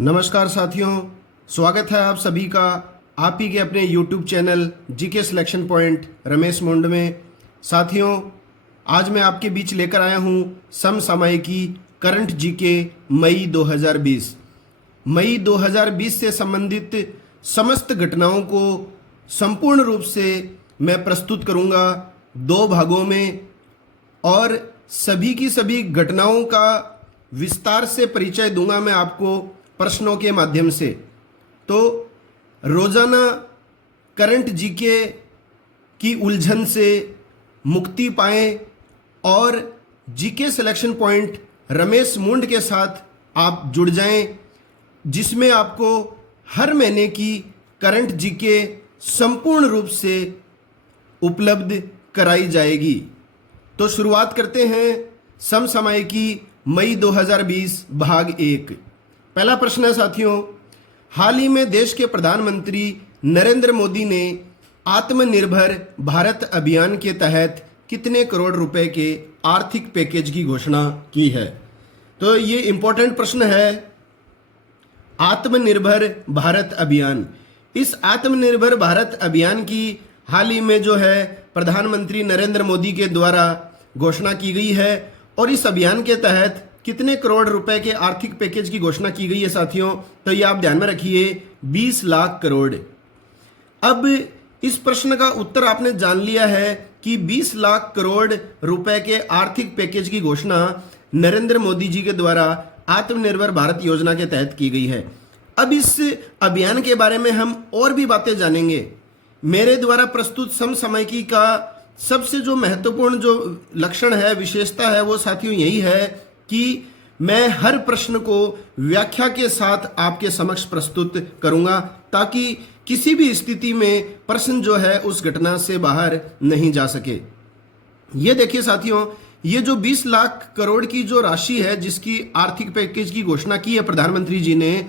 नमस्कार साथियों, स्वागत है आप सभी का आप ही के अपने YouTube channel GK selection point Ramesh मुंड में। साथियों, आज मैं आपके बीच लेकर आया हूँ समसामयिकी करंट जीके मई 2020। मई 2020 से संबंधित समस्त घटनाओं को संपूर्ण रूप से मैं प्रस्तुत करूँगा 2 भागों में, और सभी की सभी घटनाओं का विस्तार से परिचय दूंगा मैं आपको प्रश्नों के माध्यम से। तो रोजाना करंट जीके की उलझन से मुक्ति पाएं और जीके सिलेक्शन पॉइंट रमेश मुंड के साथ आप जुड़ जाएं, जिसमें आपको हर महीने की करंट जीके संपूर्ण रूप से उपलब्ध कराई जाएगी। तो शुरुआत करते हैं समसामयिकी मई 2020 भाग 1। पहला प्रश्न है साथियों, हाल ही में देश के प्रधानमंत्री नरेंद्र मोदी ने आत्मनिर्भर भारत अभियान के तहत कितने करोड़ रुपए के आर्थिक पैकेज की घोषणा की है? तो ये इंपॉर्टेंट प्रश्न है। आत्मनिर्भर भारत अभियान, इस आत्मनिर्भर भारत अभियान की हाल ही में जो है प्रधानमंत्री नरेंद्र मोदी के द्वारा घोषणा की गई है, और इस अभियान के तहत कितने करोड़ रुपए के आर्थिक पैकेज की घोषणा की गई है साथियों? तो ये आप ध्यान में रखिए, 20 लाख करोड़। अब इस प्रश्न का उत्तर आपने जान लिया है कि 20 लाख करोड़ रुपए के आर्थिक पैकेज की घोषणा नरेंद्र मोदी जी के द्वारा आत्मनिर्भर भारत योजना के तहत की गई है। अब इस अभियान के बारे में हम और भी बातें जानेंगे। मेरे द्वारा प्रस्तुत समसामयिकी का सबसे जो महत्वपूर्ण जो लक्षण है, विशेषता है, वो साथियों यही है कि मैं हर प्रश्न को व्याख्या के साथ आपके समक्ष प्रस्तुत करूंगा, ताकि किसी भी स्थिति में प्रश्न जो है उस घटना से बाहर नहीं जा सके। ये देखिए साथियों, ये जो 20 लाख करोड़ की जो राशि है जिसकी आर्थिक पैकेज की घोषणा की है प्रधानमंत्री जी ने,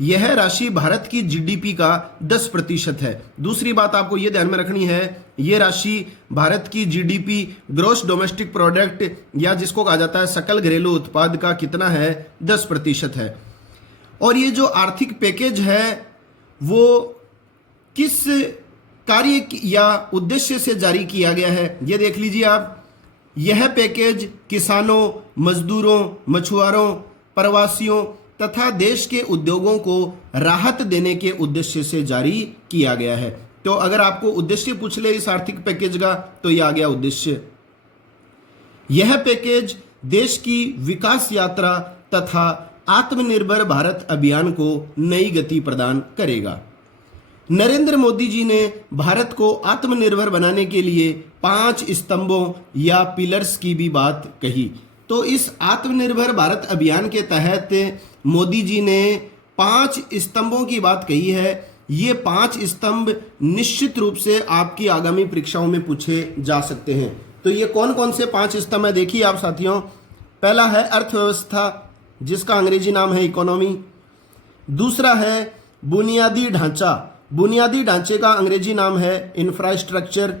यह राशि भारत की जीडीपी का 10% है। दूसरी बात आपको यह ध्यान में रखनी है, यह राशि भारत की जीडीपी ग्रॉस डोमेस्टिक प्रोडक्ट या जिसको कहा जाता है सकल घरेलू उत्पाद का कितना है? 10% है। और ये जो आर्थिक पैकेज है वो किस कार्य या उद्देश्य से जारी किया गया है, ये देख लीजिए आप। यह पैकेज किसानों, मजदूरों, मछुआरों, प्रवासियों तथा देश के उद्योगों को राहत देने के उद्देश्य से जारी किया गया है। तो अगर आपको उद्देश्य पूछ ले इस आर्थिक पैकेज का, तो यह आ गया उद्देश्य। यह पैकेज देश की विकास यात्रा तथा आत्मनिर्भर भारत अभियान को नई गति प्रदान करेगा। नरेंद्र मोदी जी ने भारत को आत्मनिर्भर बनाने के लिए 5 स्तंभों या पिलर्स की भी बात कही। तो इस आत्मनिर्भर भारत अभियान के तहत मोदी जी ने 5 स्तंभों की बात कही है। ये 5 स्तंभ निश्चित रूप से आपकी आगामी परीक्षाओं में पूछे जा सकते हैं। तो ये कौन कौन से 5 स्तंभ है, देखिए आप साथियों। पहला है अर्थव्यवस्था, जिसका अंग्रेजी नाम है इकोनॉमी। दूसरा है बुनियादी ढांचा, बुनियादी ढांचे का अंग्रेजी नाम है इंफ्रास्ट्रक्चर।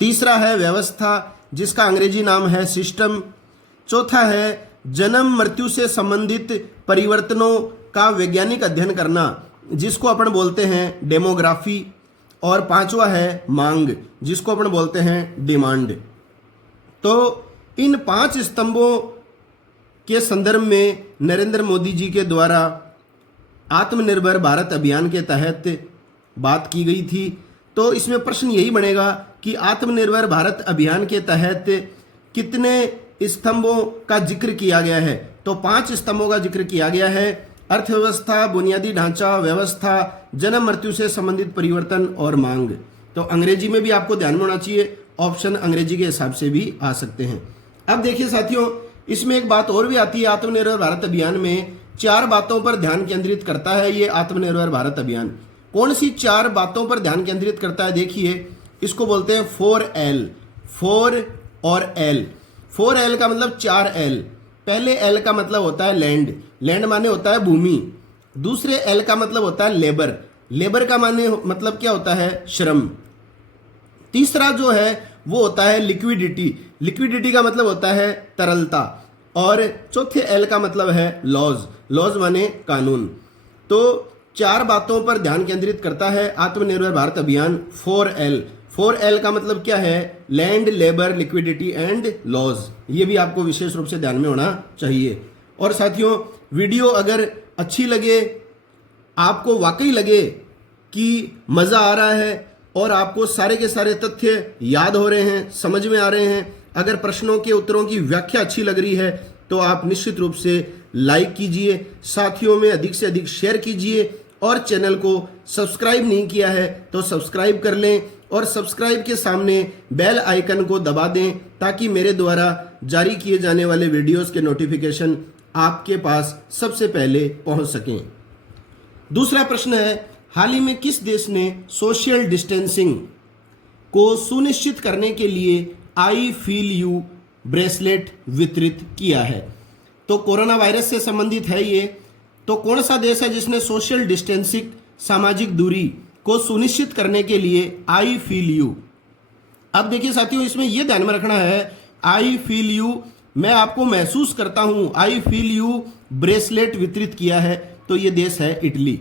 तीसरा है व्यवस्था, जिसका अंग्रेजी नाम है सिस्टम। चौथा है जन्म मृत्यु से संबंधित परिवर्तनों का वैज्ञानिक अध्ययन करना, जिसको अपन बोलते हैं डेमोग्राफी। और पांचवा है मांग, जिसको अपन बोलते हैं डिमांड। तो इन 5 स्तंभों के संदर्भ में नरेंद्र मोदी जी के द्वारा आत्मनिर्भर भारत अभियान के तहत बात की गई थी। तो इसमें प्रश्न यही बनेगा कि आत्मनिर्भर भारत अभियान के तहत कितने स्तंभों का जिक्र किया गया है? तो 5 स्तंभों का जिक्र किया गया है। अर्थव्यवस्था, बुनियादी ढांचा, व्यवस्था, जन्म मृत्यु से संबंधित परिवर्तन और मांग। तो अंग्रेजी में भी आपको ध्यान में होना चाहिए, ऑप्शन अंग्रेजी के हिसाब से भी आ सकते हैं। अब देखिए साथियों, इसमें एक बात और भी आती है। आत्मनिर्भर भारत अभियान में 4 बातों पर ध्यान केंद्रित करता है ये आत्मनिर्भर भारत अभियान। कौन सी 4 बातों पर ध्यान केंद्रित करता है? देखिए, इसको बोलते हैं 4L, 4 और L। 4L का मतलब 4L। पहले L का मतलब होता है लैंड, लैंड माने होता है भूमि। दूसरे L का मतलब होता है लेबर, लेबर का माने मतलब क्या होता है? श्रम। तीसरा जो है वो होता है लिक्विडिटी, लिक्विडिटी का मतलब होता है तरलता। और चौथे एल का मतलब है लॉज। लॉज माने कानून। तो 4 बातों पर ध्यान केंद्रित करता है आत्मनिर्भर भारत अभियान। 4L। 4L का मतलब क्या है? Land, labour, liquidity and laws. ये भी आपको विशेष रूप से ध्यान में होना चाहिए। और साथियों, वीडियो अगर अच्छी लगे, आपको वाकई लगे कि मजा आ रहा है और आपको सारे के सारे तथ्य याद हो रहे हैं, समझ में आ रहे हैं, अगर प्रश्नों के उत्तरों की व्याख्या अच्छी लग रही है, तो आप निश्चित रूप से लाइक कीजिए, साथियों में अधिक से अधिक शेयर कीजिए और चैनल को सब्सक्राइब नहीं किया है तो सब्सक्राइब कर लें और सब्सक्राइब के सामने बेल आइकन को दबा दें ताकि मेरे द्वारा जारी किए जाने वाले वीडियोस के नोटिफिकेशन आपके पास सबसे पहले पहुंच सकें। दूसरा प्रश्न है, हाल ही में किस देश ने सोशल डिस्टेंसिंग को सुनिश्चित करने के लिए आई फील यू ब्रेसलेट वितरित किया है? तो कोरोना वायरस से संबंधित है ये। तो कौन सा देश है जिसने सोशल डिस्टेंसिंग, सामाजिक दूरी को सुनिश्चित करने के लिए आई फील यू? अब देखिए साथियों, इसमें यह ध्यान में रखना है, आई फील यू, मैं आपको महसूस करता हूं, आई फील यू ब्रेसलेट वितरित किया है, तो यह देश है इटली।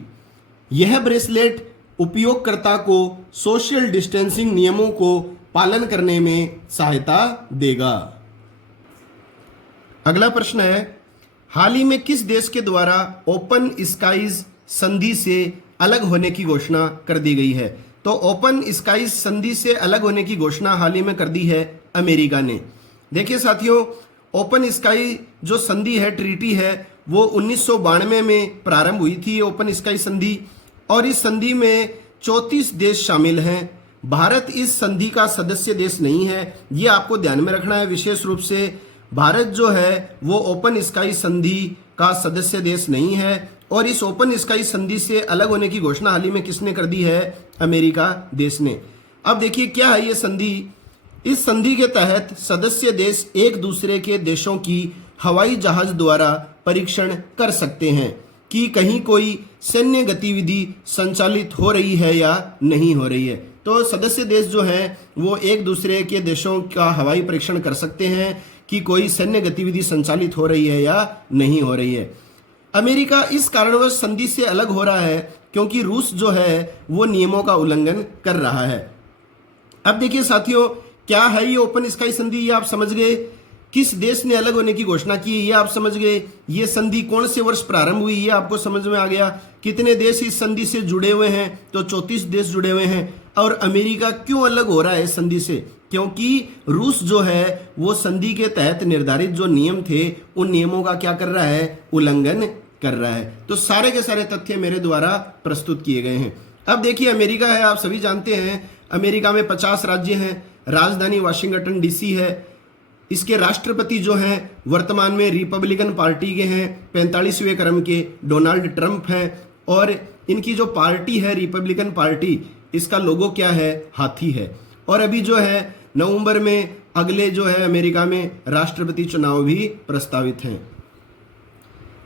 यह ब्रेसलेट उपयोगकर्ता को सोशल डिस्टेंसिंग नियमों को पालन करने में सहायता देगा। अगला प्रश्न है, हाल ही में किस देश के द्वारा ओपन स्काईज संधि से अलग होने की घोषणा कर दी गई है? तो ओपन स्काईज संधि से अलग होने की घोषणा हाल ही में कर दी है अमेरिका ने। देखिए साथियों, ओपन स्काई जो संधि है, ट्रीटी है, वो 1992 में प्रारंभ हुई थी ओपन स्काई संधि, और इस संधि में 34 देश शामिल हैं। भारत इस संधि का सदस्य देश नहीं है, ये आपको ध्यान में रखना है विशेष रूप से। भारत जो है वो ओपन स्काई संधि का सदस्य देश नहीं है, और इस ओपन स्काई संधि से अलग होने की घोषणा हाल ही में किसने कर दी है? अमेरिका देश ने। अब देखिए क्या है ये संधि। इस संधि के तहत सदस्य देश एक दूसरे के देशों की हवाई जहाज द्वारा परीक्षण कर सकते हैं कि कहीं कोई सैन्य गतिविधि संचालित हो रही है या नहीं हो रही है। तो सदस्य देश जो हैं वो एक दूसरे के देशों का हवाई परीक्षण कर सकते हैं कि कोई सैन्य गतिविधि संचालित हो रही है या नहीं हो रही है। अमेरिका इस कारणवश संधि से अलग हो रहा है क्योंकि रूस जो है वो नियमों का उल्लंघन कर रहा है। अब देखिए साथियों, क्या है ये ओपन स्काई संधि, ये आप समझ गए। किस देश ने अलग होने की घोषणा की ये आप समझ गए। ये संधि कौन से वर्ष प्रारंभ हुई ये आपको समझ में आ गया। कितने देश इस संधि से जुड़े हुए हैं? तो 34 देश जुड़े हुए हैं। और अमेरिका क्यों अलग हो रहा है इस संधि से? क्योंकि रूस जो है वो संधि के तहत निर्धारित जो नियम थे उन नियमों का क्या कर रहा है? उल्लंघन कर रहा है। तो सारे के सारे तथ्य मेरे द्वारा प्रस्तुत किए गए हैं। अब देखिए, अमेरिका है, आप सभी जानते हैं अमेरिका में 50 राज्य हैं, राजधानी वाशिंगटन डीसी है। इसके राष्ट्रपति जो हैं वर्तमान में रिपब्लिकन पार्टी के हैं, 45वें क्रम के डोनाल्ड ट्रंप हैं, और इनकी जो पार्टी है रिपब्लिकन पार्टी, इसका लोगो क्या है? हाथी है। और अभी जो है नवंबर में अगले जो है अमेरिका में राष्ट्रपति चुनाव भी प्रस्तावित हैं।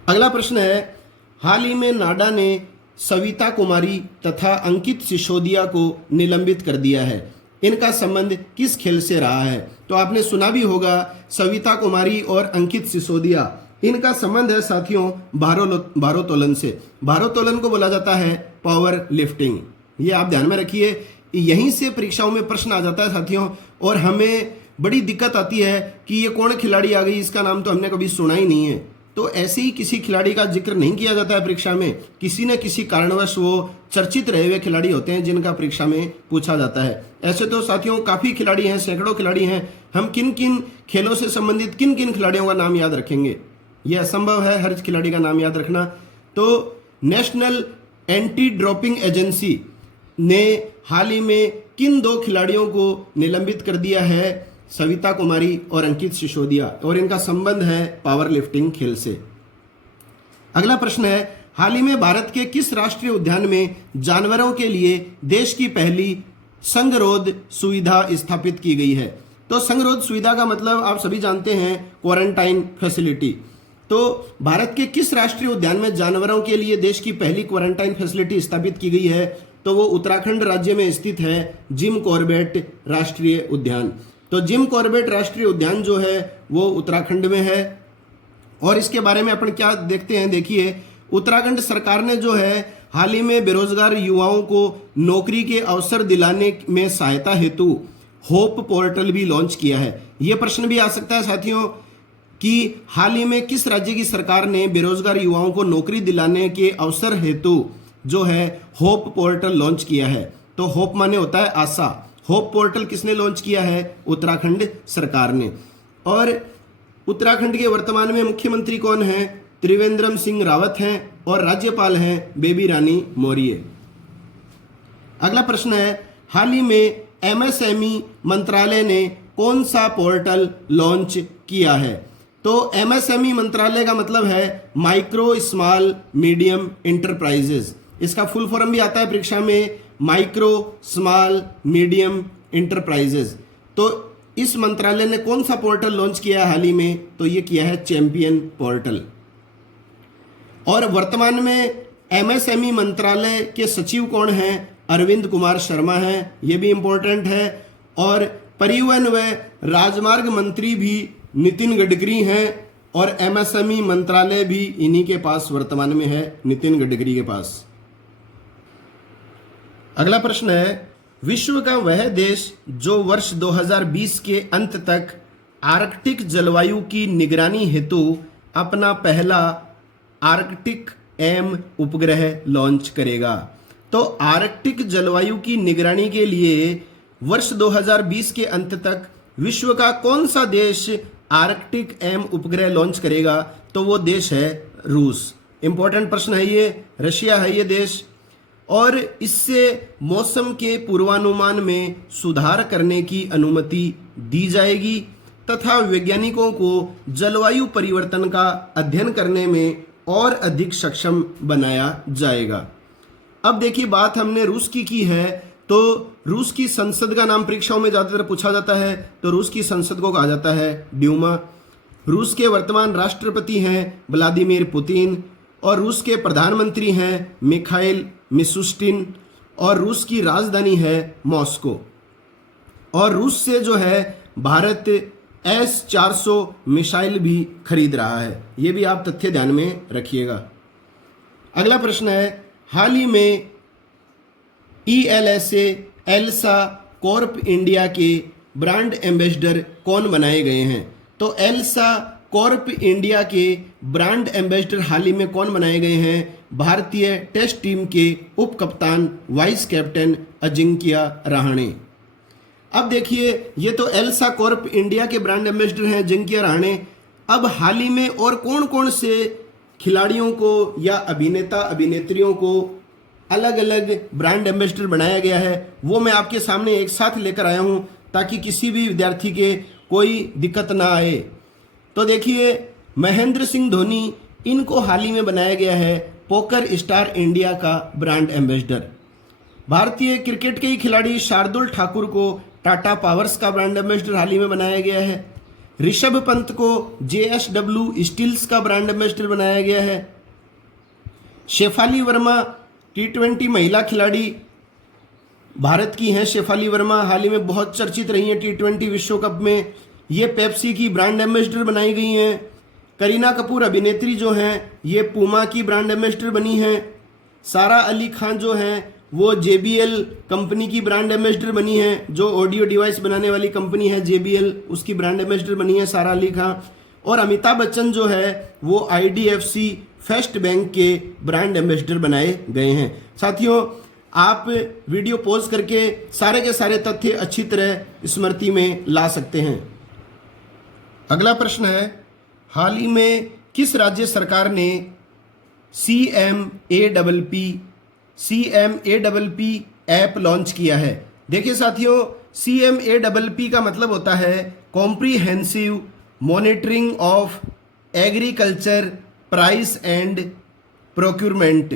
अगला प्रश्न है, हाल ही में नाडा ने सविता कुमारी तथा अंकित सिसोदिया को निलंबित कर दिया है। इनका संबंध किस खेल से रहा है? तो आपने सुना भी होगा, सविता कुमारी और अंकित सिसोदिया, इनका संबंध है साथियों भारोत्तोलन से। भारोत्तोलन को बोला जाता है पावर लिफ्टिंग। ये आप ध्यान में रखिए, यहीं से परीक्षाओं में प्रश्न आ जाता है साथियों, और हमें बड़ी दिक्कत आती है कि ये कौन खिलाड़ी आ गई, इसका नाम तो हमने कभी सुना ही नहीं है। तो ऐसे ही किसी खिलाड़ी का जिक्र नहीं किया जाता है परीक्षा में, किसी न किसी कारणवश वो चर्चित रहे हुए खिलाड़ी होते हैं जिनका परीक्षा में पूछा जाता है। ऐसे तो साथियों काफी खिलाड़ी हैं, सैकड़ों खिलाड़ी हैं। हम किन किन खेलों से संबंधित किन किन खिलाड़ियों का नाम याद रखेंगे? यह असंभव है हर खिलाड़ी का नाम याद रखना। तो नेशनल एंटी डोपिंग एजेंसी ने हाल ही में किन 2 खिलाड़ियों को निलंबित कर दिया है? सविता कुमारी और अंकित सिसोदिया, और इनका संबंध है पावर लिफ्टिंग खेल से। अगला प्रश्न है, हाल ही में भारत के किस राष्ट्रीय उद्यान में जानवरों के लिए देश की पहली संगरोध सुविधा स्थापित की गई है? तो संगरोध सुविधा का मतलब आप सभी जानते हैं क्वारंटाइन फैसिलिटी। तो भारत के किस राष्ट्रीय उद्यान में जानवरों के लिए देश की पहली क्वारंटाइन फैसिलिटी स्थापित की गई है? तो वो उत्तराखंड राज्य में स्थित है जिम कॉर्बेट राष्ट्रीय उद्यान। तो जिम कॉर्बेट राष्ट्रीय उद्यान जो है वो उत्तराखंड में है। और इसके बारे में अपन क्या देखते हैं, देखिए उत्तराखंड सरकार ने जो है हाल ही में बेरोजगार युवाओं को नौकरी के अवसर दिलाने में सहायता हेतु होप पोर्टल भी लॉन्च किया है। यह प्रश्न भी आ सकता है साथियों कि हाल ही में किस राज्य की सरकार ने बेरोजगार युवाओं को नौकरी दिलाने के अवसर हेतु जो है होप पोर्टल लॉन्च किया है। तो होप माने होता है आशा। होप पोर्टल किसने लॉन्च किया है? उत्तराखंड सरकार ने। और उत्तराखंड के वर्तमान में मुख्यमंत्री कौन है? त्रिवेंद्र सिंह रावत हैं और राज्यपाल हैं बेबी रानी मौर्य। अगला प्रश्न है, हाल ही में एमएसएमई मंत्रालय ने कौन सा पोर्टल लॉन्च किया है? तो एमएसएमई मंत्रालय का मतलब है माइक्रो स्मॉल मीडियम इंटरप्राइजेज। इसका फुल फॉर्म भी आता है परीक्षा में, माइक्रो स्मॉल मीडियम इंटरप्राइजेज। तो इस मंत्रालय ने कौन सा पोर्टल लॉन्च किया है हाल ही में? तो ये किया है चैंपियन पोर्टल। और वर्तमान में एमएसएमई मंत्रालय के सचिव कौन हैं? अरविंद कुमार शर्मा हैं, ये भी इंपॉर्टेंट है। और परिवहन व राजमार्ग मंत्री भी नितिन गडकरी हैं और एमएसएमई मंत्रालय भी इन्हीं के पास वर्तमान में है, नितिन गडकरी के पास। अगला प्रश्न है, विश्व का वह देश जो वर्ष 2020 के अंत तक आर्कटिक जलवायु की निगरानी हेतु अपना पहला आर्कटिक एम उपग्रह लॉन्च करेगा। तो आर्कटिक जलवायु की निगरानी के लिए वर्ष 2020 के अंत तक विश्व का कौन सा देश आर्कटिक एम उपग्रह लॉन्च करेगा? तो वो देश है रूस। इंपॉर्टेंट प्रश्न है ये, रशिया है ये देश। और इससे मौसम के पूर्वानुमान में सुधार करने की अनुमति दी जाएगी तथा वैज्ञानिकों को जलवायु परिवर्तन का अध्ययन करने में और अधिक सक्षम बनाया जाएगा। अब देखिए, बात हमने रूस की है, तो रूस की संसद का नाम परीक्षाओं में ज़्यादातर पूछा जाता है, तो रूस की संसद को कहा जाता है ड्यूमा। रूस के वर्तमान राष्ट्रपति हैं व्लादिमीर पुतिन और रूस के प्रधानमंत्री हैं मिखाइल मिशुस्टिन और रूस की राजधानी है मॉस्को। और रूस से जो है भारत S-400 मिसाइल भी खरीद रहा है। ये भी आप तथ्य ध्यान में रखिएगा। अगला प्रश्न है, हाल ही में ELSA एल्सा कॉर्प इंडिया के ब्रांड एम्बेसडर कौन बनाए गए हैं? तो एल्सा कॉर्प इंडिया के ब्रांड एम्बेसडर हाल ही में कौन बनाए गए हैं? भारतीय टेस्ट टीम के उप कप्तान वाइस कैप्टन अजिंक्य रहाणे। अब देखिए, ये तो एल्सा कॉर्प इंडिया के ब्रांड एम्बेसडर हैं अजिंक्य रहाणे। अब हाल ही में और कौन कौन से खिलाड़ियों को या अभिनेता अभिनेत्रियों को अलग अलग ब्रांड एम्बेसडर बनाया गया है, वो मैं आपके सामने एक साथ लेकर आया हूं ताकि किसी भी विद्यार्थी के कोई दिक्कत ना आए। तो देखिए, महेंद्र सिंह धोनी, इनको हाल ही में बनाया गया है पोकर स्टार इंडिया का ब्रांड एम्बेसडर। भारतीय क्रिकेट के ही खिलाड़ी शार्दुल ठाकुर को टाटा पावर्स का ब्रांड एम्बेसडर हाल ही में बनाया गया है। ऋषभ पंत को JSW स्टील्स का ब्रांड एम्बेसडर बनाया गया है। शेफाली वर्मा T20 महिला खिलाड़ी भारत की हैं। शेफाली वर्मा हाल ही में बहुत चर्चित रही हैं T20 विश्व कप में। ये पेप्सी की ब्रांड एम्बेसडर बनाई गई हैं। करीना कपूर अभिनेत्री जो हैं ये पूमा की ब्रांड एम्बेसडर बनी हैं। सारा अली खान जो हैं वो JBL कंपनी की ब्रांड एम्बेसडर बनी है, जो ऑडियो डिवाइस बनाने वाली कंपनी है JBL, उसकी ब्रांड एम्बेसडर बनी है सारा अली खान। और अमिताभ बच्चन जो है वो IDFC फर्स्ट बैंक के ब्रांड एम्बेसडर बनाए गए हैं। साथियों, आप वीडियो पॉज करके सारे के सारे तथ्य अच्छी तरह स्मृति में ला सकते हैं। अगला प्रश्न है, हाल ही में किस राज्य सरकार ने CMAPP ऐप लॉन्च किया है? देखिए साथियों, CMAPP का मतलब होता है comprehensive monitoring of agriculture price and procurement.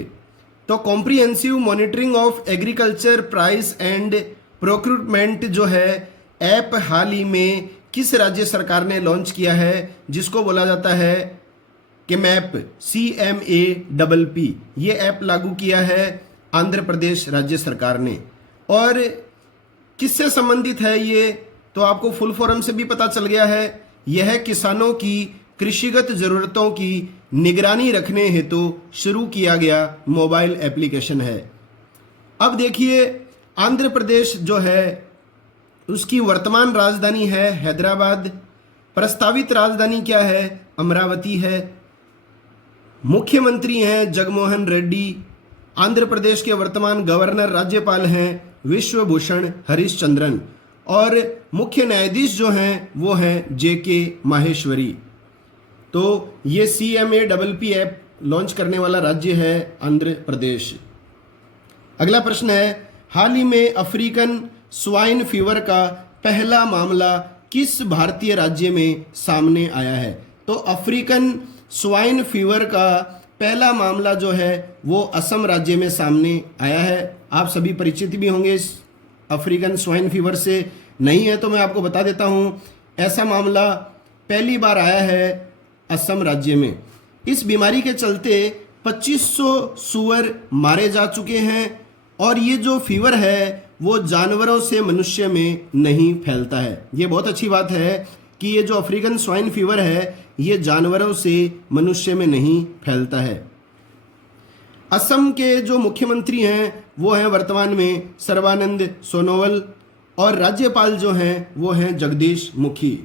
तो comprehensive monitoring of agriculture price and procurement जो है ऐप हाल ही में किस राज्य सरकार ने लॉन्च किया है, जिसको बोला जाता है केमैप, CMAPP। ये ऐप लागू किया है आंध्र प्रदेश राज्य सरकार ने। और किससे संबंधित है ये, तो आपको फुल फॉर्म से भी पता चल गया है। यह किसानों की कृषिगत जरूरतों की निगरानी रखने हेतु शुरू किया गया मोबाइल एप्लीकेशन है। अब देखिए, आंध्र प्रदेश जो है उसकी वर्तमान राजधानी है हैदराबाद, प्रस्तावित राजधानी क्या है? अमरावती है। मुख्यमंत्री हैं जगनमोहन रेड्डी। आंध्र प्रदेश के वर्तमान गवर्नर राज्यपाल हैं विश्वभूषण हरिश्चंद्रन, और मुख्य न्यायाधीश जो हैं वो हैं जेके माहेश्वरी। तो ये CMAPP ऐप लॉन्च करने वाला राज्य है आंध्र प्रदेश। अगला प्रश्न है, हाल ही में अफ्रीकन स्वाइन फीवर का पहला मामला किस भारतीय राज्य में सामने आया है? तो अफ्रीकन स्वाइन फीवर का पहला मामला जो है वो असम राज्य में सामने आया है। आप सभी परिचित भी होंगे इस अफ्रीकन स्वाइन फीवर से, नहीं है तो मैं आपको बता देता हूँ। ऐसा मामला पहली बार आया है असम राज्य में। इस बीमारी के चलते 2500 सूअर मारे जा चुके हैं, और ये जो फीवर है वो जानवरों से मनुष्य में नहीं फैलता है। ये बहुत अच्छी बात है कि ये जो अफ्रीकन स्वाइन फीवर है ये जानवरों से मनुष्य में नहीं फैलता है। असम के जो मुख्यमंत्री हैं वो हैं वर्तमान में सर्बानंद सोनोवाल, और राज्यपाल जो हैं वो हैं जगदीश मुखी।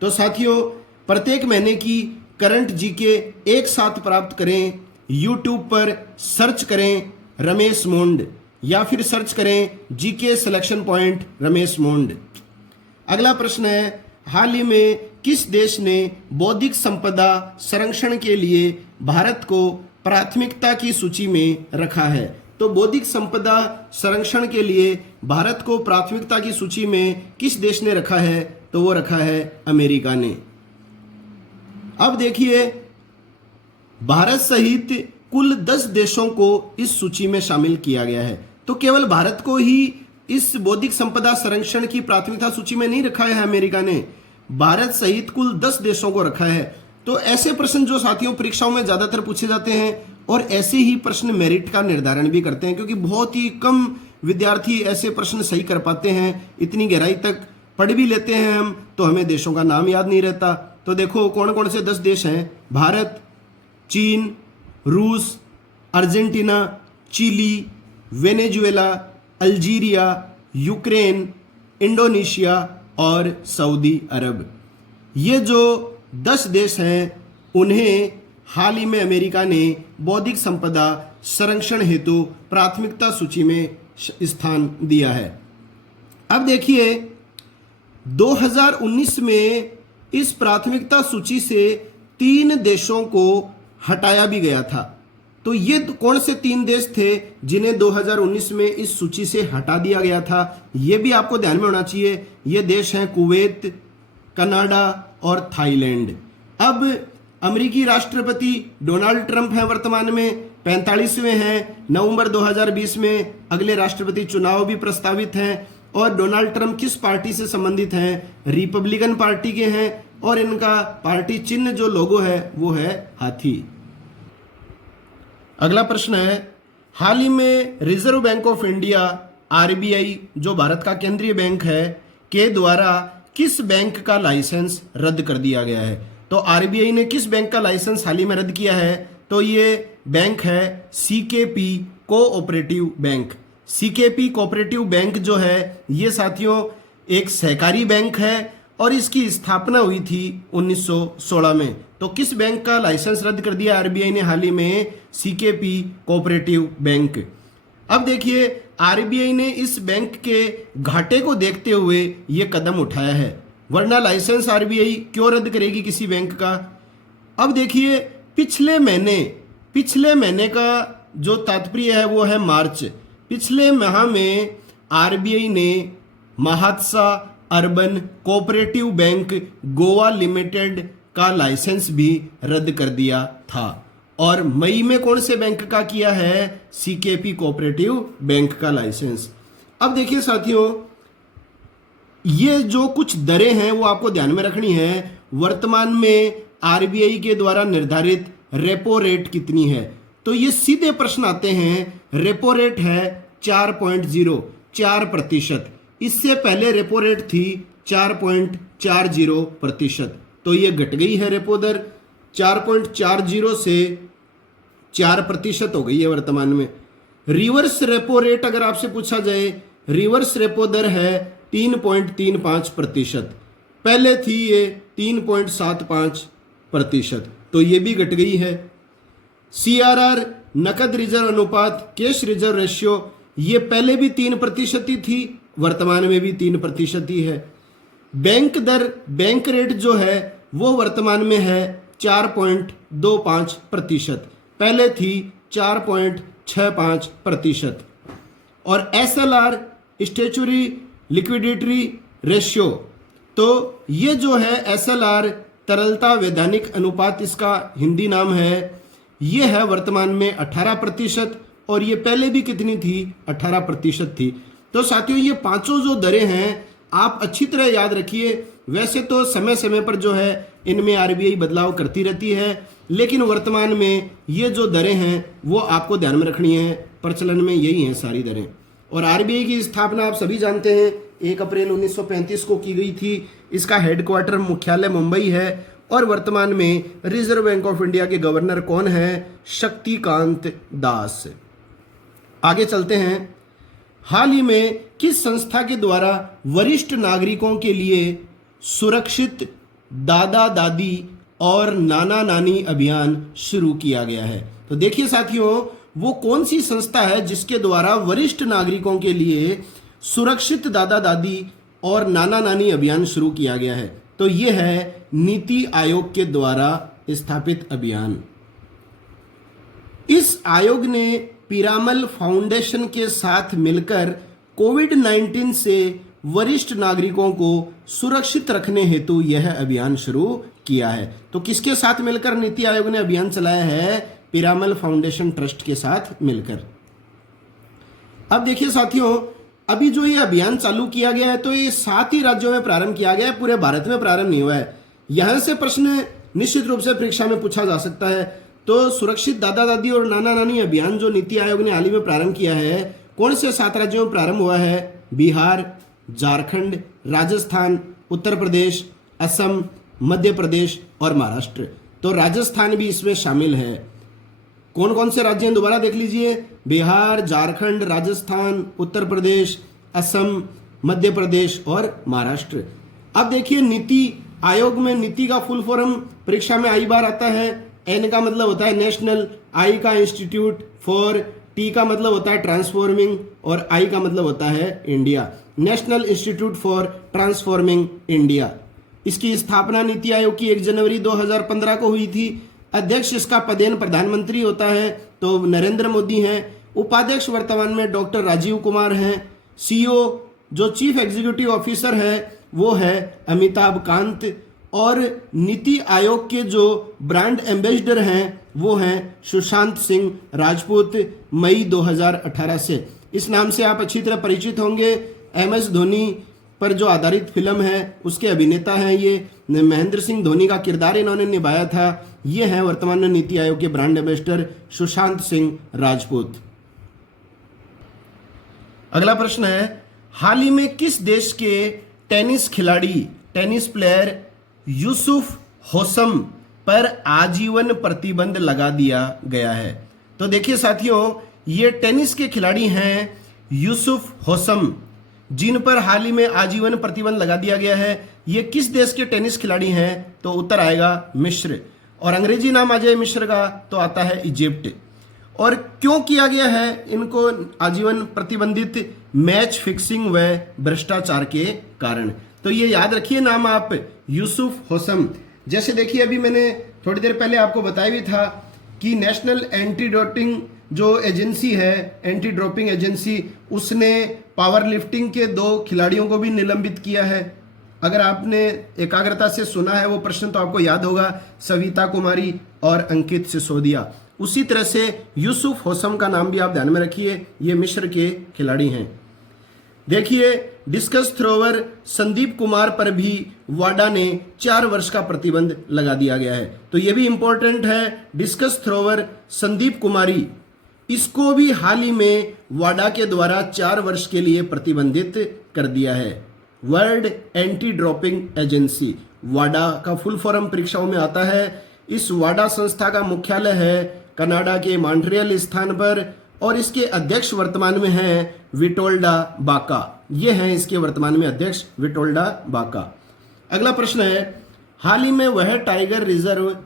तो साथियों, प्रत्येक महीने की करंट जीके एक साथ प्राप्त करें। यूट्यूब पर सर्च करें रमेश मोंड, या फिर सर्च करें जीके सिलेक्शन पॉइंट रमेश मोंड। अगला प्रश्न है, हाल ही में किस देश ने बौद्धिक संपदा संरक्षण के लिए भारत को प्राथमिकता की सूची में रखा है? तो बौद्धिक संपदा संरक्षण के लिए भारत को प्राथमिकता की सूची में किस देश ने रखा है? तो वो रखा है अमेरिका ने। अब देखिए, भारत सहित कुल 10 देशों को इस सूची में शामिल किया गया है। तो केवल भारत को ही इस बौद्धिक संपदा संरक्षण की प्राथमिकता सूची में नहीं रखा है अमेरिका ने, भारत सहित कुल 10 देशों को रखा है। तो ऐसे प्रश्न जो साथियों परीक्षाओं में ज्यादातर पूछे जाते हैं, और ऐसे ही प्रश्न मेरिट का निर्धारण भी करते हैं, क्योंकि बहुत ही कम विद्यार्थी ऐसे प्रश्न सही कर पाते हैं। इतनी गहराई तक पढ़ भी लेते हैं हम तो हमें देशों का नाम याद नहीं रहता। तो देखो कौन कौन से 10 देश हैं? भारत, चीन, रूस, Argentina, Chile, Venezuela, Algeria, Ukraine, Indonesia और सऊदी अरब। ये जो 10 देश हैं उन्हें हाल ही में अमेरिका ने बौद्धिक संपदा संरक्षण हेतु प्राथमिकता सूची में स्थान दिया है। अब देखिए, 2019 में इस प्राथमिकता सूची से 3 देशों को हटाया भी गया था। तो ये कौन से 3 देश थे जिन्हें 2019 में इस सूची से हटा दिया गया था? ये भी आपको ध्यान में होना चाहिए। ये देश हैं कुवैत, कनाडा और थाईलैंड। अब अमेरिकी राष्ट्रपति डोनाल्ड ट्रंप हैं वर्तमान में, 45वें हैं। नवंबर 2020 में अगले राष्ट्रपति चुनाव भी प्रस्तावित हैं। और डोनाल्ड ट्रंप किस पार्टी से संबंधित हैं? रिपब्लिकन पार्टी के हैं, और इनका पार्टी चिन्ह जो लोगो है वो है हाथी। अगला प्रश्न है, हाल ही में reserve bank of India RBI जो भारत का केंद्रीय बैंक है के द्वारा किस बैंक का लाइसेंस रद्द कर दिया गया है? तो RBI ने किस बैंक का लाइसेंस हाल ही में रद्द किया है? तो ये बैंक है CKP cooperative bank. CKP cooperative bank जो है ये साथियों एक सहकारी बैंक है, और इसकी स्थापना हुई थी 1916 में। तो किस बैंक का लाइसेंस रद्द कर दिया RBI ने हाल ही में? CKP cooperative bank. अब देखिए, RBI ने इस बैंक के घाटे को देखते हुए ये कदम उठाया है, वरना लाइसेंस RBI क्यों रद्द करेगी किसी बैंक का? अब देखिए, पिछले महीने का जो तात्पर्य है वो है मार्च। पिछले माह में RBI ने महात्सा urban cooperative bank Goa limited का लाइसेंस भी रद्द कर दिया था। और मई में कौन से बैंक का किया है? CKP कोऑपरेटिव बैंक का लाइसेंस। अब देखिए साथियों, ये जो कुछ दरें हैं वो आपको ध्यान में रखनी है। वर्तमान में RBI के द्वारा निर्धारित रेपो रेट कितनी है? तो ये सीधे प्रश्न आते हैं। रेपो रेट है 4.04%। इससे पहले रेपो रेट थी 4.40%। तो ये घट गई है रेपो दर 4.40 से 4% हो गई है वर्तमान में। रिवर्स रेपो रेट अगर आपसे पूछा जाए, रिवर्स रेपो दर है 3.35%, पहले थी ये 3.75%, तो ये भी घट गई है। CRR नकद रिजर्व अनुपात, कैश रिजर्व रेशियो, ये पहले भी 3% ही थी, वर्तमान में भी 3% ही है। बैंक दर, बैंक रेट जो है वो वर्तमान में है 4.25%, पहले थी 4.65%। और SLR स्टैच्यूटरी लिक्विडिटी रेशियो, तो ये जो है SLR तरलता वैधानिक अनुपात, इसका हिंदी नाम है, ये है वर्तमान में 18%, और ये पहले भी कितनी थी, 18% थी। तो साथियों ये पांचों जो दरें हैं आप अच्छी तरह याद रखिए। वैसे तो समय समय पर जो है इनमें RBI बदलाव करती रहती है, लेकिन वर्तमान में ये जो दरें हैं वो आपको ध्यान में रखनी है, प्रचलन में यही हैं सारी दरें। और RBI की स्थापना आप सभी जानते हैं 1 अप्रैल 1935 को की गई थी। इसका हेडक्वार्टर मुख्यालय मुंबई है, और वर्तमान में रिजर्व बैंक ऑफ इंडिया के गवर्नर कौन है, शक्तिकांत दास। आगे चलते हैं। हाल ही में किस संस्था के द्वारा वरिष्ठ नागरिकों के लिए सुरक्षित दादा दादी और नाना नानी अभियान शुरू किया गया है? तो देखिए साथियों, वो कौन सी संस्था है जिसके द्वारा वरिष्ठ नागरिकों के लिए सुरक्षित दादा दादी और नाना नानी अभियान शुरू किया गया है? तो ये है नीति आयोग के द्वारा स्थापित अभियान। इस आयोग ने पीरामल फाउंडेशन के साथ मिलकर कोविड-19 से वरिष्ठ नागरिकों को सुरक्षित रखने हेतु यह अभियान शुरू किया है। तो किसके साथ मिलकर नीति आयोग ने अभियान चलाया है? पीरामल फाउंडेशन ट्रस्ट के साथ मिलकर। अब देखिए साथियों, अभी जो ये अभियान चालू किया गया है तो ये 7 ही राज्यों में प्रारंभ किया गया है, पूरे भारत में प्रारंभ नहीं हुआ है। यहां से प्रश्न निश्चित रूप से परीक्षा में पूछा जा सकता है। तो सुरक्षित दादा दादी और नाना नानी अभियान जो नीति आयोग ने हाल ही में प्रारंभ किया है, कौन से 7 राज्यों में प्रारंभ हुआ है? बिहार, झारखंड, राजस्थान, उत्तर प्रदेश, असम, मध्य प्रदेश और महाराष्ट्र। तो राजस्थान भी इसमें शामिल है। कौन कौन से राज्य हैं दोबारा देख लीजिए, बिहार, झारखंड, राजस्थान, उत्तर प्रदेश, असम, मध्य प्रदेश और महाराष्ट्र। अब देखिए नीति आयोग में नीति का फुल फॉर्म परीक्षा में आई बार आता है। एन का मतलब होता है नेशनल, आई का इंस्टीट्यूट फॉर, टी का मतलब होता है ट्रांसफॉर्मिंग और आई का मतलब होता है India, national institute for transforming India. इसकी स्थापना नीति आयोग की 1 जनवरी 2015 को हुई थी। अध्यक्ष इसका पदेन प्रधानमंत्री होता है तो नरेंद्र मोदी हैं। उपाध्यक्ष वर्तमान में डॉक्टर राजीव कुमार हैं। सीईओ जो चीफ एग्जीक्यूटिव ऑफिसर है वो है अमिताभ कांत, और नीति आयोग के जो ब्रांड एम्बेसडर हैं वो हैं सुशांत सिंह राजपूत, मई 2018 से। इस नाम से आप अच्छी तरह परिचित होंगे। MS धोनी पर जो आधारित फिल्म है उसके अभिनेता हैं ये। महेंद्र सिंह धोनी का किरदार इन्होंने निभाया था। ये हैं वर्तमान में नीति आयोग के ब्रांड एम्बेसडर सुशांत सिंह राजपूत। अगला प्रश्न है, हाल ही में किस देश के टेनिस खिलाड़ी, टेनिस प्लेयर यूसुफ होसम पर आजीवन प्रतिबंध लगा दिया गया है? तो देखिए साथियों, ये टेनिस के खिलाड़ी हैं यूसुफ होसम, जिन पर हाल ही में आजीवन प्रतिबंध लगा दिया गया है। ये किस देश के टेनिस खिलाड़ी हैं? तो उत्तर आएगा मिस्र, और अंग्रेजी नाम आ जाए मिस्र का तो आता है इजिप्ट। और क्यों किया गया है इनको आजीवन प्रतिबंधित? मैच फिक्सिंग व भ्रष्टाचार के कारण। तो ये याद रखिए नाम आप, यूसुफ होसम। जैसे देखिए अभी मैंने थोड़ी देर पहले आपको बताया भी था कि नेशनल एंटी डोपिंग जो एजेंसी है, एंटी डोपिंग एजेंसी, उसने पावर लिफ्टिंग के 2 खिलाड़ियों को भी निलंबित किया है। अगर आपने एकाग्रता से सुना है वो प्रश्न तो आपको याद होगा, सविता कुमारी और अंकित सिसोदिया। उसी तरह से यूसुफ होसम का नाम भी आप ध्यान में रखिए, ये मिस्र के खिलाड़ी हैं। देखिए डिस्कस थ्रोवर संदीप कुमार पर भी वाडा ने 4 वर्ष का प्रतिबंध लगा दिया गया है। तो ये भी इंपॉर्टेंट है, डिस्कस थ्रोवर संदीप कुमारी, इसको भी हाल ही में वाडा के द्वारा 4 वर्ष के लिए प्रतिबंधित कर दिया है। वर्ल्ड एंटी डोपिंग एजेंसी, वाडा का फुल फॉर्म परीक्षाओं में आता है। इस वाडा संस्था का मुख्यालय है कनाडा के मॉन्ट्रियल स्थान पर और इसके अध्यक्ष वर्तमान में हैं विटोल्डा बाका। ये हैं इसके वर्तमान में अध्यक्ष विटोल्डा बाका। अगला प्रश्न है, हाल ही में वह टाइगर रिजर्व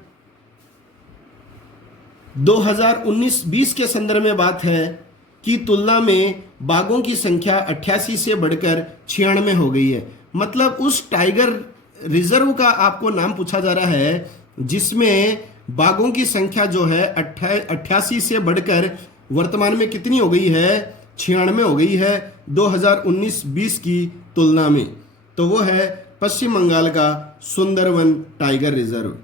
2019-20 के संदर्भ में बात है की तुलना में बाघों की संख्या 88 से बढ़कर 96 हो गई है। मतलब उस टाइगर रिजर्व का आपको नाम पूछा जा रहा है जिसमें बाघों की संख्या जो है 88 से बढ़कर वर्तमान में कितनी हो गई है, 96 हो गई है 2019-20 की तुलना में। तो वो है पश्चिम बंगाल का सुंदरवन टाइगर रिजर्व।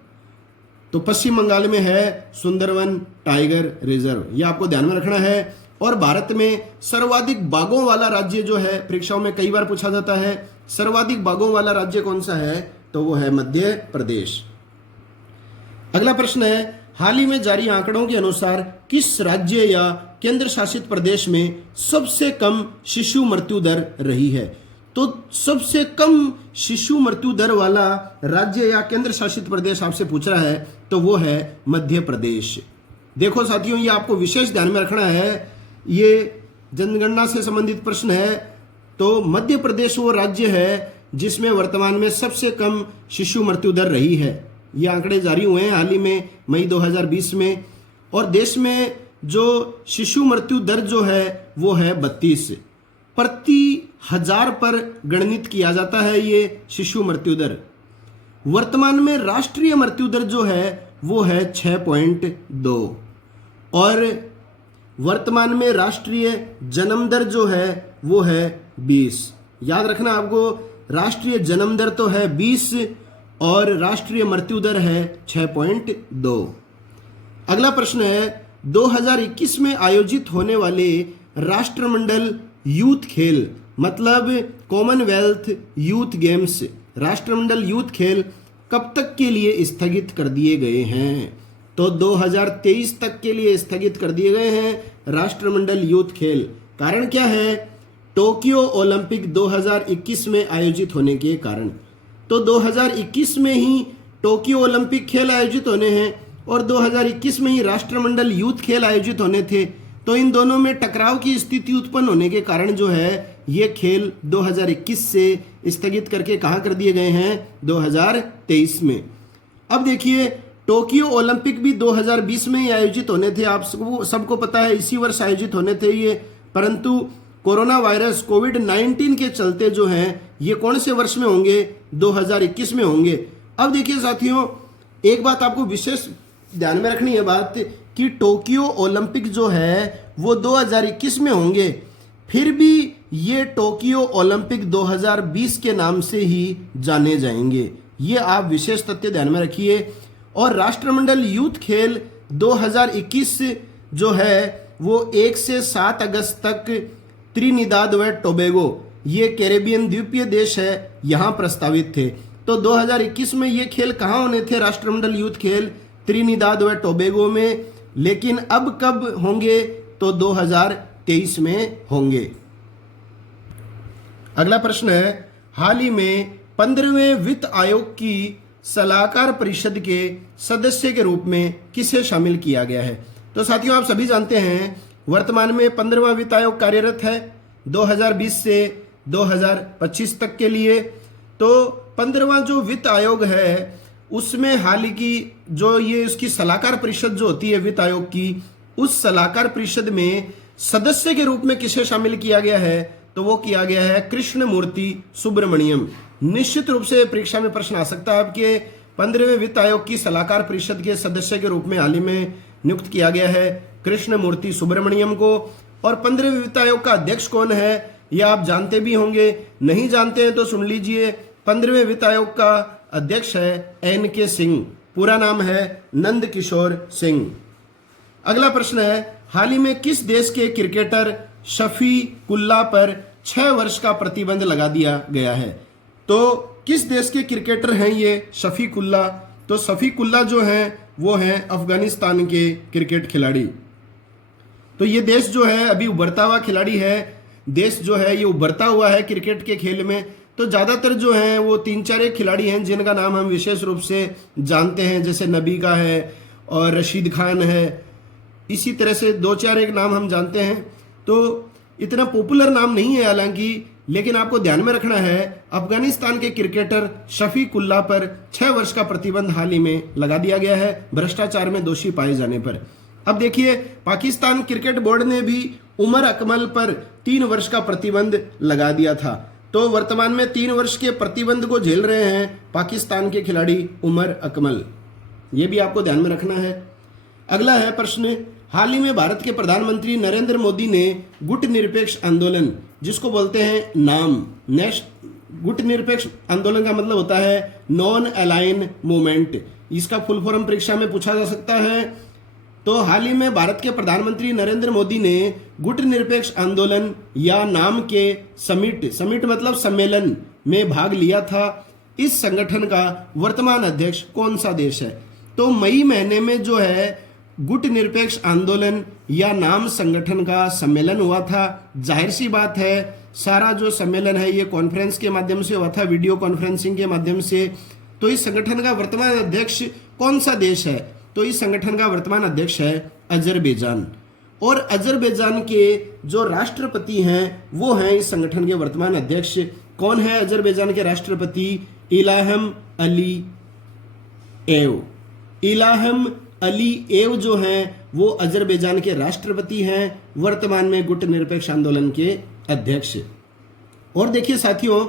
तो पश्चिम बंगाल में है सुंदरवन टाइगर रिजर्व, यह आपको ध्यान में रखना है। और भारत में सर्वाधिक बाघों वाला राज्य जो है, परीक्षाओं में कई बार पूछा जाता है, सर्वाधिक बाघों वाला राज्य कौन सा है, तो वो है मध्य प्रदेश। अगला प्रश्न है, हाल ही में जारी आंकड़ों के अनुसार किस राज्य या केंद्र शासित प्रदेश में सबसे कम शिशु मृत्यु दर रही है। तो सबसे कम शिशु मृत्यु दर वाला राज्य या केंद्र शासित प्रदेश आपसे पूछ रहा है, तो वो है मध्य प्रदेश। देखो साथियों, ये आपको विशेष ध्यान में रखना है, ये जनगणना से संबंधित प्रश्न है। तो मध्य प्रदेश वो राज्य है जिसमें वर्तमान में सबसे कम शिशु मृत्यु दर रही है। ये आंकड़े जारी हुए हैं हाल ही में मई 2020 में। और देश में जो शिशु मृत्यु दर जो है वो है 32 प्रति 1000 पर गणित किया जाता है ये शिशु मृत्यु दर। वर्तमान में राष्ट्रीय मृत्यु दर जो है वो है 6.2 और वर्तमान में राष्ट्रीय जन्म दर जो है वो है 20। याद रखना आपको, राष्ट्रीय जन्म दर तो है 20 और राष्ट्रीय मृत्यु दर है 6.2। अगला प्रश्न है, 2021 में आयोजित होने वाले राष्ट्रमंडल यूथ खेल मतलब कॉमनवेल्थ यूथ गेम्स, राष्ट्रमंडल यूथ खेल कब तक के लिए स्थगित कर दिए गए हैं। तो 2023 तक के लिए स्थगित कर दिए गए हैं राष्ट्रमंडल यूथ खेल। कारण क्या है, टोक्यो ओलंपिक 2021 में आयोजित होने के कारण। तो 2021 में ही टोक्यो ओलंपिक खेल आयोजित होने हैं और 2021 में ही राष्ट्रमंडल यूथ खेल आयोजित होने थे। तो इन दोनों में टकराव की स्थिति उत्पन्न होने के कारण जो है ये खेल 2021 से स्थगित करके कहाँ कर दिए गए हैं, 2023 में। अब देखिए, टोक्यो ओलंपिक भी 2020 में ही आयोजित होने थे, आप सबको पता है इसी वर्ष आयोजित होने थे ये, परंतु कोरोना वायरस कोविड-19 के चलते जो हैं ये कौन से वर्ष में होंगे, 2021 में होंगे। अब देखिए साथियों, एक बात आपको विशेष ध्यान में रखनी है बात कि टोक्यो ओलंपिक जो है वो 2021 में होंगे, फिर भी ये टोक्यो ओलंपिक 2020 के नाम से ही जाने जाएंगे। ये आप विशेष तथ्य ध्यान में रखिए। और राष्ट्रमंडल यूथ खेल 2021 जो है वो 1 से 7 अगस्त तक त्रिनिदाद व टोबैगो, ये कैरेबियन द्वीपीय देश है, यहाँ प्रस्तावित थे। तो 2021 में ये खेल कहाँ होने थे, राष्ट्रमंडल यूथ खेल त्रिनिदाद व टोबैगो में। लेकिन अब कब होंगे, तो 2023 में होंगे। अगला प्रश्न है, हाल ही में 15वें वित्त आयोग की सलाहकार परिषद के सदस्य के रूप में किसे शामिल किया गया है। तो साथियों, आप सभी जानते हैं वर्तमान में 15वां वित्त आयोग कार्यरत है 2020 से 2025 तक के लिए। तो 15वां जो वित्त आयोग है उसमें हाल की जो ये उसकी सलाहकार परिषद जो होती है वित्त आयोग की, उस सलाहकार परिषद में सदस्य के रूप में किसे शामिल किया गया है, तो वो किया गया है कृष्णमूर्ति सुब्रमण्यम। निश्चित रूप से परीक्षा में प्रश्न आ सकता है आपके, 15वें वित्त आयोग की सलाहकार परिषद के सदस्य के रूप में हाल ही में नियुक्त किया गया है कृष्णमूर्ति सुब्रमण्यम को। और 15वें वित्त आयोग का अध्यक्ष कौन है, यह आप जानते भी होंगे, नहीं जानते हैं तो सुन लीजिए। 15वें वित्त आयोग का अध्यक्ष है NK सिंह, पूरा नाम है नंद किशोर सिंह। अगला प्रश्न है, हाल ही में किस देश के क्रिकेटर शफीकुल्ला पर 6 वर्ष का प्रतिबंध लगा दिया गया है। तो किस देश के क्रिकेटर हैं ये शफीकुल्ला, तो शफीकुल्ला जो हैं वो हैं अफगानिस्तान के क्रिकेट खिलाड़ी। तो ये देश जो है अभी उभरता हुआ खिलाड़ी है, देश जो है ये उभरता हुआ है क्रिकेट के खेल में। तो ज़्यादातर जो हैं वो 3-4 एक खिलाड़ी हैं जिनका नाम हम विशेष रूप से जानते हैं, जैसे नबी का है और रशीद खान है, इसी तरह से 2-4 एक नाम हम जानते हैं। तो इतना पॉपुलर नाम नहीं है हालांकि, लेकिन आपको ध्यान में रखना है अफगानिस्तान के क्रिकेटर शफीकुल्लाह पर 6 वर्ष का प्रतिबंध हाल ही में लगा दिया गया है भ्रष्टाचार में दोषी पाए जाने पर। अब देखिए, पाकिस्तान क्रिकेट बोर्ड ने भी उमर अकमल पर 3 वर्ष का प्रतिबंध लगा दिया था। तो वर्तमान में 3 वर्ष के प्रतिबंध को झेल रहे हैं पाकिस्तान के खिलाड़ी उमर अकमल, ये भी आपको ध्यान में रखना है। अगला है प्रश्न, हाल ही में भारत के प्रधानमंत्री नरेंद्र मोदी ने गुट निरपेक्ष आंदोलन, जिसको बोलते हैं नाम, गुट निरपेक्ष आंदोलन का मतलब होता है नॉन अलाइन मूवमेंट, इसका फुल फॉर्म परीक्षा में पूछा जा सकता है। तो हाल ही में भारत के प्रधानमंत्री नरेंद्र मोदी ने गुट निरपेक्ष आंदोलन या नाम के समिट मतलब सम्मेलन में भाग लिया था। इस संगठन का वर्तमान अध्यक्ष कौन सा देश है? तो मई महीने में जो है गुट निरपेक्ष आंदोलन या नाम संगठन का सम्मेलन हुआ था। जाहिर सी बात है सारा जो सम्मेलन है ये कॉन्फ्रेंस के माध्यम से हुआ था, वीडियो कॉन्फ्रेंसिंग के माध्यम से। तो इस संगठन का वर्तमान अध्यक्ष कौन सा देश है? तो इस संगठन का वर्तमान अध्यक्ष है अजरबैजान, और अजरबैजान के जो राष्ट्रपति हैं वो हैं इस संगठन के वर्तमान अध्यक्ष। कौन है अजरबैजान के राष्ट्रपति? इल्हाम अलीएव। इल्हाम अलीएव जो हैं वो अजरबैजान के राष्ट्रपति हैं, वर्तमान में गुट निरपेक्ष आंदोलन के अध्यक्ष। और देखिए साथियों,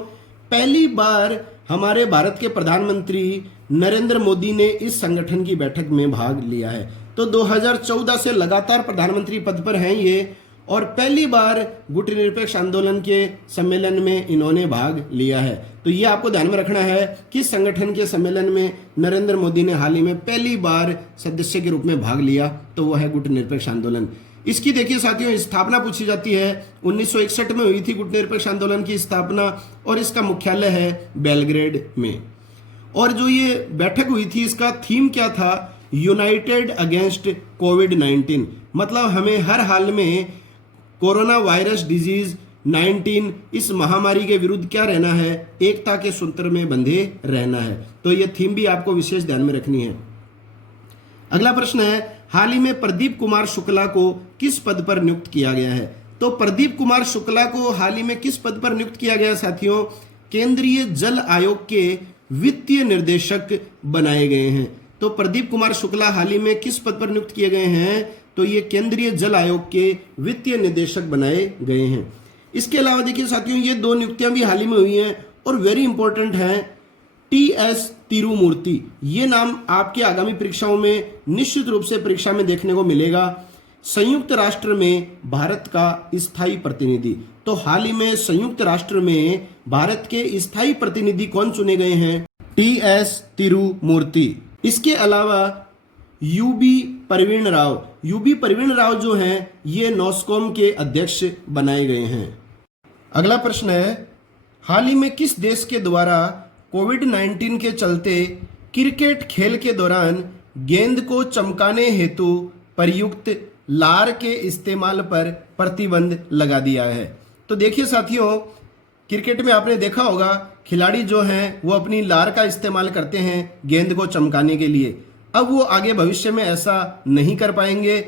पहली बार हमारे भारत के प्रधानमंत्री नरेंद्र मोदी ने इस संगठन की बैठक में भाग लिया है। तो 2014 से लगातार प्रधानमंत्री पद पर हैं ये, और पहली बार गुट निरपेक्ष आंदोलन के सम्मेलन में इन्होंने भाग लिया है। तो ये आपको ध्यान में रखना है कि संगठन के सम्मेलन में नरेंद्र मोदी ने हाल ही में पहली बार सदस्य के रूप में भाग लिया, तो वह है गुट निरपेक्ष आंदोलन। इसकी देखिए साथियों स्थापना पूछी जाती है, 1961 में हुई थी गुट निरपेक्ष आंदोलन की स्थापना, और इसका मुख्यालय है बेलग्रेड में। और जो ये बैठक हुई थी इसका थीम क्या था? यूनाइटेड अगेंस्ट कोविड-19, मतलब हमें हर हाल में कोरोना वायरस डिजीज 19 इस महामारी के विरुद्ध क्या रहना है? एकता के सूत्र में बंधे रहना है। तो ये थीम भी आपको विशेष ध्यान में रखनी है। अगला प्रश्न है, हाल ही में प्रदीप कुमार शुक्ला को किस पद पर नियुक्त किया गया है? तो प्रदीप कुमार शुक्ला को हाल ही में किस पद पर नियुक्त किया गया साथियों? केंद्रीय जल आयोग के वित्तीय निर्देशक बनाए गए हैं। तो प्रदीप कुमार शुक्ला हाल ही में किस पद पर नियुक्त किए गए हैं? तो ये केंद्रीय जल आयोग के वित्तीय निदेशक बनाए गए हैं। इसके अलावा देखिए साथियों, ये 2 नियुक्तियां भी हाल ही में हुई हैं और वेरी इंपॉर्टेंट हैं। टी.एस. तिरुमूर्ति, ये नाम आपके आगामी परीक्षाओं में निश्चित रूप से परीक्षा में देखने को मिलेगा। संयुक्त राष्ट्र में भारत का स्थायी प्रतिनिधि। तो हाल ही में संयुक्त राष्ट्र में भारत के स्थायी प्रतिनिधि कौन चुने गए हैं? टी.एस. तिरुमूर्ति। इसके अलावा यूबी परवीन राव जो हैं ये नॉस्कॉम के अध्यक्ष बनाए गए हैं। अगला प्रश्न है, हाल ही में किस देश के द्वारा कोविड-19 के चलते क्रिकेट खेल के दौरान गेंद को चमकाने हेतु प्रयुक्त लार के इस्तेमाल पर प्रतिबंध लगा दिया है? तो देखिए साथियों, क्रिकेट में आपने देखा होगा खिलाड़ी जो हैं वो अपनी लार का इस्तेमाल करते हैं गेंद को चमकाने के लिए। अब वो आगे भविष्य में ऐसा नहीं कर पाएंगे।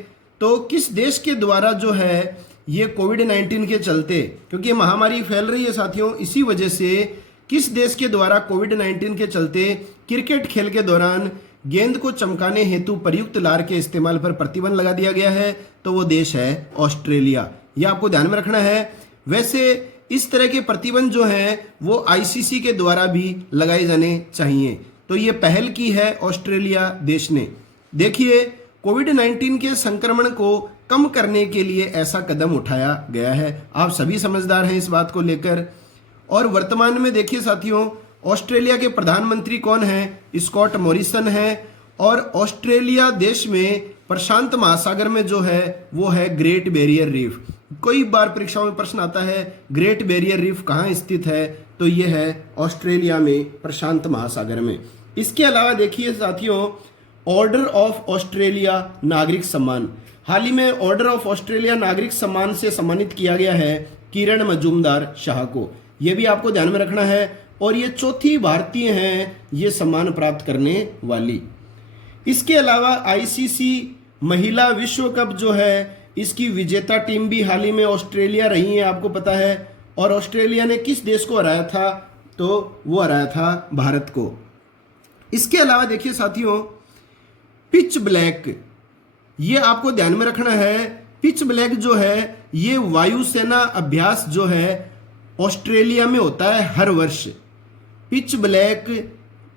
तो किस देश के द्वारा जो है ये कोविड-19 के चलते, क्योंकि ये महामारी फैल रही है साथियों, इसी वजह से किस देश के द्वारा कोविड-19 के चलते क्रिकेट खेल के दौरान गेंद को चमकाने हेतु प्रयुक्त लार के इस्तेमाल पर प्रतिबंध लगा दिया गया है? तो वो देश है ऑस्ट्रेलिया। यह आपको ध्यान में रखना है। वैसे इस तरह के प्रतिबंध जो हैं वो आईसीसी के द्वारा भी लगाए जाने चाहिए। तो ये पहल की है ऑस्ट्रेलिया देश ने। देखिए, कोविड-19 के संक्रमण को कम करने के लिए ऐसा कदम उठाया गया है। आप सभी समझदार हैं इस बात को लेकर। और वर्तमान में देखिए साथियों, ऑस्ट्रेलिया के प्रधानमंत्री कौन हैं? स्कॉट मॉरिसन हैं। और ऑस्ट्रेलिया देश में प्रशांत महासागर में जो है वो है ग्रेट बैरियर रीफ। कई बार परीक्षाओं में प्रश्न आता है ग्रेट बैरियर रीफ कहाँ स्थित है? तो ये है ऑस्ट्रेलिया में, प्रशांत महासागर में। इसके अलावा देखिए साथियों, ऑर्डर ऑफ ऑस्ट्रेलिया नागरिक सम्मान, हाल ही में ऑर्डर ऑफ ऑस्ट्रेलिया नागरिक सम्मान से सम्मानित किया गया है किरण मजूमदार शाह को। ये भी आपको ध्यान में रखना है। और ये चौथी भारतीय हैं ये सम्मान प्राप्त करने वाली। इसके अलावा आईसीसी महिला विश्व कप जो है इसकी विजेता टीम भी हाल ही में ऑस्ट्रेलिया रही है, आपको पता है। और ऑस्ट्रेलिया ने किस देश को हराया था? तो वो हराया था भारत को। इसके अलावा देखिए साथियों, पिच ब्लैक, ये आपको ध्यान में रखना है। पिच ब्लैक जो है ये वायुसेना अभ्यास जो है ऑस्ट्रेलिया में होता है हर वर्ष। पिच ब्लैक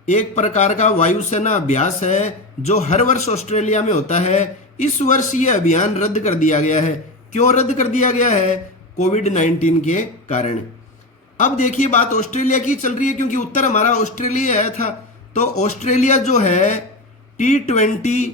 एक प्रकार का वायुसेना अभ्यास है जो हर वर्ष ऑस्ट्रेलिया में होता है। इस वर्ष ये अभियान रद्द कर दिया गया है। क्यों रद्द कर दिया गया है? कोविड-19 के कारण। अब देखिए बात ऑस्ट्रेलिया की चल रही है क्योंकि उत्तर हमारा ऑस्ट्रेलिया आया था। तो ऑस्ट्रेलिया जो है T20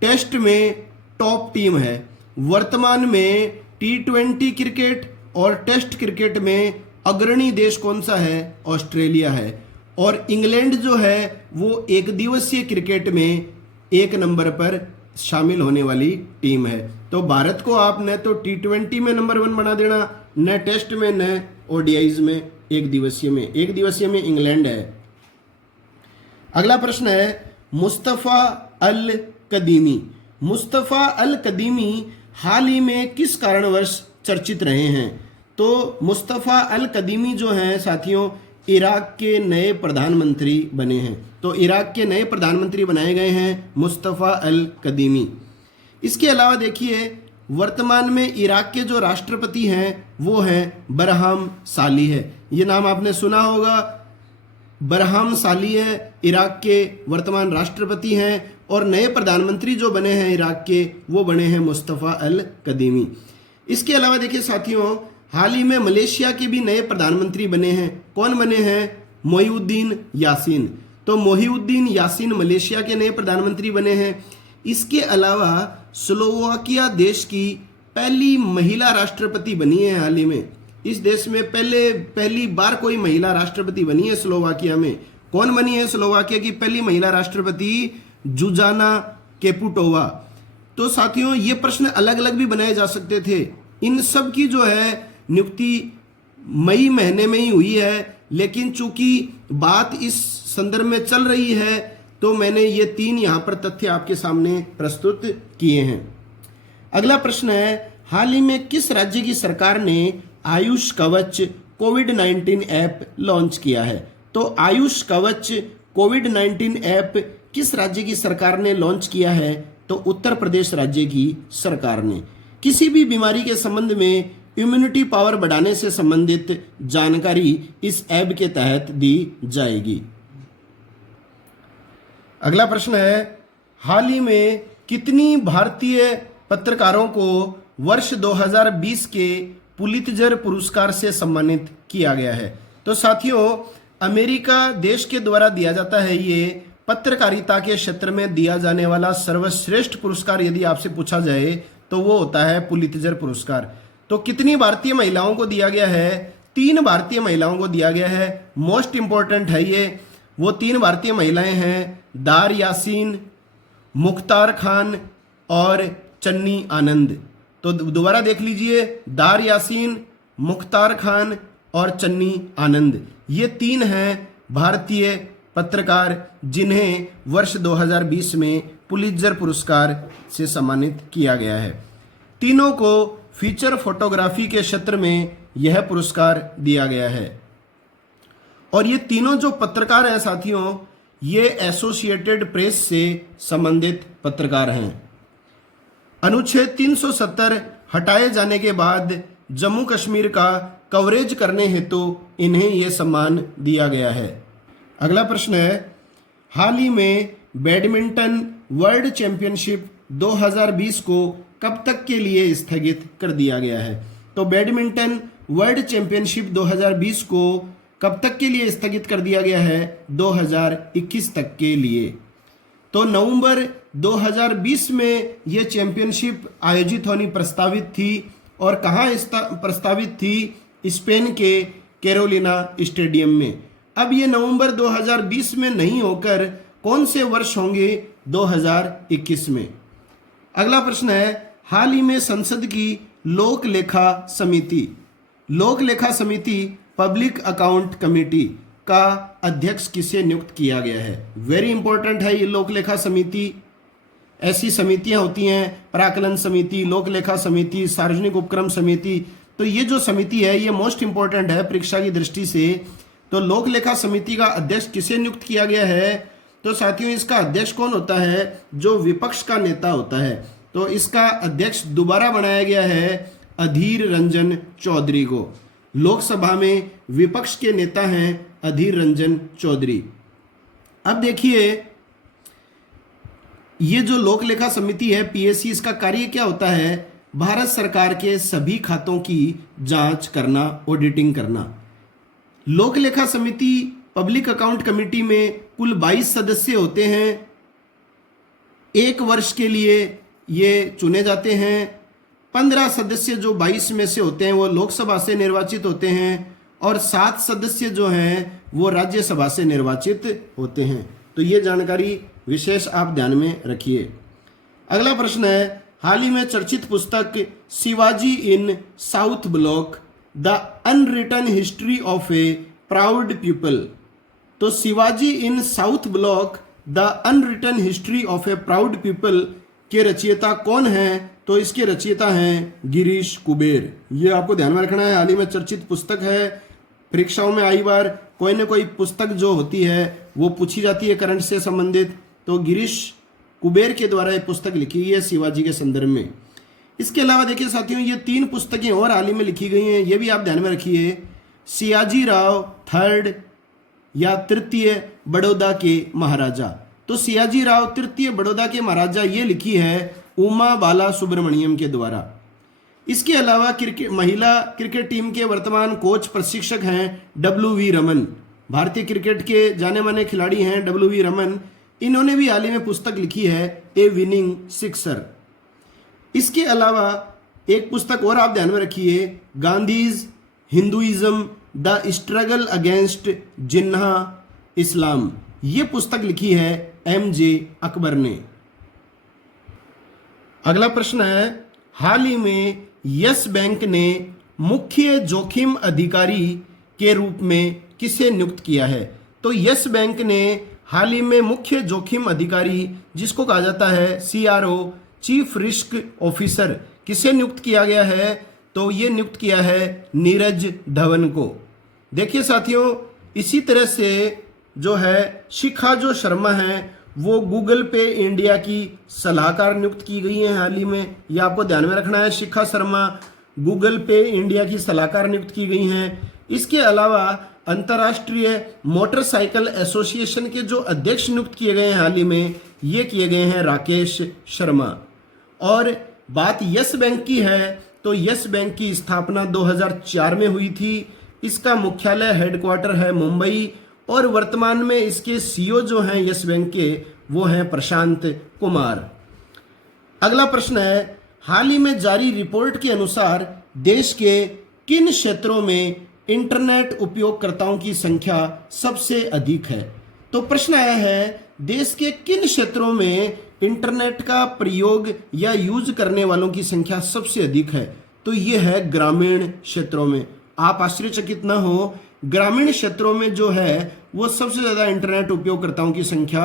टेस्ट में टॉप टीम है। वर्तमान में T20 क्रिकेट और टेस्ट क्रिकेट में अग्रणी देश कौन सा है? ऑस्ट्रेलिया है। और इंग्लैंड जो है वो एक दिवसीय क्रिकेट में 1 नंबर पर शामिल होने वाली टीम है। तो भारत को आप न तो T20 में नंबर 1 बना देना, न टेस्ट में, न ओडीआईज में, एक दिवसीय में इंग्लैंड है। अगला प्रश्न है मुस्तफ़ा अल कदीमी। मुस्तफ़ा अल कदीमी हाल ही में किस कारणवश चर्चित रहे हैं? तो मुस्तफ़ा अल कदीमी जो हैं साथियों इराक के नए प्रधानमंत्री बने हैं। तो इराक के नए प्रधानमंत्री बनाए गए हैं मुस्तफ़ा अल कदीमी। इसके अलावा देखिए वर्तमान में इराक के जो राष्ट्रपति हैं वो हैं बरहाम साली है। ये नाम आपने सुना होगा। बरहाम साली है इराक के वर्तमान राष्ट्रपति हैं और नए प्रधानमंत्री जो बने हैं इराक के वो बने हैं मुस्तफ़ा अल कदीमी। इसके अलावा देखिए साथियों हाल ही में मलेशिया के भी नए प्रधानमंत्री बने हैं। कौन बने हैं? मोहिउद्दीन यासीन। तो मोहिउद्दीन यासीन मलेशिया के नए प्रधानमंत्री बने हैं। इसके अलावा स्लोवाकिया देश की पहली महिला राष्ट्रपति बनी है हाल ही में। इस देश में पहली बार कोई महिला राष्ट्रपति बनी है स्लोवाकिया में। कौन बनी है स्लोवाकिया की पहली महिला राष्ट्रपति? जुजाना केपुटोवा। तो साथियों ये प्रश्न अलग अलग भी बनाए जा सकते थे। इन सब की जो है नियुक्ति मई महीने में ही हुई है, लेकिन चूंकि बात इस संदर्भ में चल रही है तो मैंने ये 3 यहाँ पर तथ्य आपके सामने प्रस्तुत किए हैं। अगला प्रश्न है हाल ही में किस राज्य की सरकार ने आयुष कवच कोविड-19 ऐप लॉन्च किया है? तो आयुष कवच कोविड-19 ऐप किस राज्य की सरकार ने लॉन्च किया है? तो उत्तर प्रदेश राज्य की सरकार ने। किसी भी बीमारी के संबंध में इम्यूनिटी पावर बढ़ाने से संबंधित जानकारी इस ऐप के तहत दी जाएगी। अगला प्रश्न है हाल ही में कितनी भारतीय पत्रकारों को वर्ष 2020 के पुलित्जर पुरस्कार से सम्मानित किया गया है? तो साथियों अमेरिका देश के द्वारा दिया जाता है ये पत्रकारिता के क्षेत्र में दिया जाने वाला सर्वश्रेष्ठ पुरस्कार। यदि आपसे पूछा जाए तो वो होता है पुलित्जर पुरस्कार। तो कितनी भारतीय महिलाओं को दिया गया है? 3 भारतीय महिलाओं को दिया गया है। मोस्ट इंपॉर्टेंट है ये। वो 3 भारतीय महिलाएं हैं दार यासीन, मुख्तार खान और चन्नी आनंद। तो दोबारा देख लीजिए, दार यासीन, मुख्तार खान और चन्नी आनंद, ये 3 हैं भारतीय पत्रकार जिन्हें वर्ष 2020 में पुलित्जर पुरस्कार से सम्मानित किया गया है। तीनों को फीचर फोटोग्राफी के क्षेत्र में यह पुरस्कार दिया गया है। और ये तीनों जो पत्रकार हैं साथियों ये एसोसिएटेड प्रेस से संबंधित पत्रकार हैं। अनुच्छेद 370 हटाए जाने के बाद जम्मू कश्मीर का कवरेज करने हेतु इन्हें यह सम्मान दिया गया है। अगला प्रश्न है हाल ही में बैडमिंटन वर्ल्ड चैंपियनशिप 2020 को कब तक के लिए स्थगित कर दिया गया है? तो बैडमिंटन वर्ल्ड चैंपियनशिप 2020 को कब तक के लिए स्थगित कर दिया गया है? 2021 तक के लिए। तो नवंबर 2020 में यह चैंपियनशिप आयोजित होनी प्रस्तावित थी और कहाँ प्रस्तावित थी? स्पेन के कैरोलिना स्टेडियम में। अब ये नवंबर 2020 में नहीं होकर कौन से वर्ष होंगे? 2021 में। अगला प्रश्न है हाल ही में संसद की लोक लेखा समिति पब्लिक अकाउंट कमेटी का अध्यक्ष किसे नियुक्त किया गया है? वेरी इंपॉर्टेंट है ये लोक लेखा समिति। ऐसी समितियां होती हैं, प्राकलन समिति, लोक लेखा समिति, सार्वजनिक उपक्रम समिति। तो ये जो समिति है ये मोस्ट इंपॉर्टेंट है परीक्षा की दृष्टि से। तो लोक लेखा समिति का अध्यक्ष किसे नियुक्त किया गया है? तो साथियों इसका अध्यक्ष कौन होता है? जो विपक्ष का नेता होता है। तो इसका अध्यक्ष दोबारा बनाया गया है अधीर रंजन चौधरी को। लोकसभा में विपक्ष के नेता हैं अधीर रंजन चौधरी। अब देखिए ये जो लोक लेखा समिति है पीएससी, इसका कार्य क्या होता है? भारत सरकार के सभी खातों की जांच करना, ऑडिटिंग करना। लोक लेखा समिति पब्लिक अकाउंट कमेटी में कुल 22 सदस्य होते हैं। एक वर्ष के लिए ये चुने जाते हैं। 15 सदस्य जो 22 में से होते हैं वो लोकसभा से निर्वाचित होते हैं और 7 सदस्य जो हैं वो राज्यसभा से निर्वाचित होते हैं। तो ये जानकारी विशेष आप ध्यान में रखिए। अगला प्रश्न है, हाल ही में चर्चित पुस्तक Shivaji in South Block the unwritten history of a proud people. तो Shivaji in South Block the unwritten history of a proud people के रचयिता कौन हैं? तो इसके रचयिता हैं गिरीश कुबेर। ये आपको ध्यान में रखना है, हाल ही में चर्चित पुस्तक है। परीक्षाओं में आई बार कोई ना कोई पुस्तक जो होती है वो पूछी जाती है करंट से संबंधित। तो गिरीश कुबेर के द्वारा ये पुस्तक लिखी गई है शिवाजी के संदर्भ में। इसके अलावा देखिए साथियों ये 3 पुस्तकें और हाल ही में लिखी गई हैं, ये भी आप ध्यान में रखिए। सियाजी राव थर्ड या तृतीय बड़ौदा के महाराजा। तो सियाजी राव तृतीय बड़ौदा के महाराजा ये लिखी है उमा बाला सुब्रमण्यम के द्वारा। इसके अलावा महिला क्रिकेट टीम के वर्तमान कोच प्रशिक्षक हैं WV रमन। भारतीय क्रिकेट के जाने माने खिलाड़ी हैं WV रमन। इन्होंने भी हाल ही में पुस्तक लिखी है ए विनिंग सिक्सर। इसके अलावा एक पुस्तक और आप ध्यान में रखिए, Gandhi's Hinduism the struggle against Jinnah Islam. ये पुस्तक लिखी है MJ अकबर ने। अगला प्रश्न है, हाल ही में यस बैंक ने मुख्य जोखिम अधिकारी के रूप में किसे नियुक्त किया है? तो यस बैंक ने हाल ही में मुख्य जोखिम अधिकारी जिसको कहा जाता है CRO चीफ रिस्क ऑफिसर किसे नियुक्त किया गया है? तो ये नियुक्त किया है नीरज धवन को। देखिए साथियों इसी तरह से जो है शिखा जो शर्मा है वो गूगल पे इंडिया की सलाहकार नियुक्त की गई हैं हाल ही में। ये आपको ध्यान में रखना है, शिखा शर्मा गूगल पे इंडिया की सलाहकार नियुक्त की गई हैं। इसके अलावा अंतर्राष्ट्रीय मोटरसाइकिल एसोसिएशन के जो अध्यक्ष नियुक्त किए गए हैं हाल ही में, ये किए गए हैं राकेश शर्मा। और बात यस बैंक की है तो यस बैंक की स्थापना 2004 में हुई थी। इसका मुख्यालय हेडक्वार्टर है मुंबई और वर्तमान में इसके CEO जो हैं यस बैंक के वो हैं प्रशांत कुमार। अगला प्रश्न है, हाल ही में जारी रिपोर्ट के अनुसार देश के किन क्षेत्रों में इंटरनेट उपयोगकर्ताओं की संख्या सबसे अधिक है? तो प्रश्न आया है देश के किन क्षेत्रों में इंटरनेट का प्रयोग या यूज करने वालों की संख्या सबसे अधिक है? तो ये है ग्रामीण क्षेत्रों में। आप आश्चर्यचकित ना हो, ग्रामीण क्षेत्रों में जो है वो सबसे ज्यादा इंटरनेट उपयोगकर्ताओं की संख्या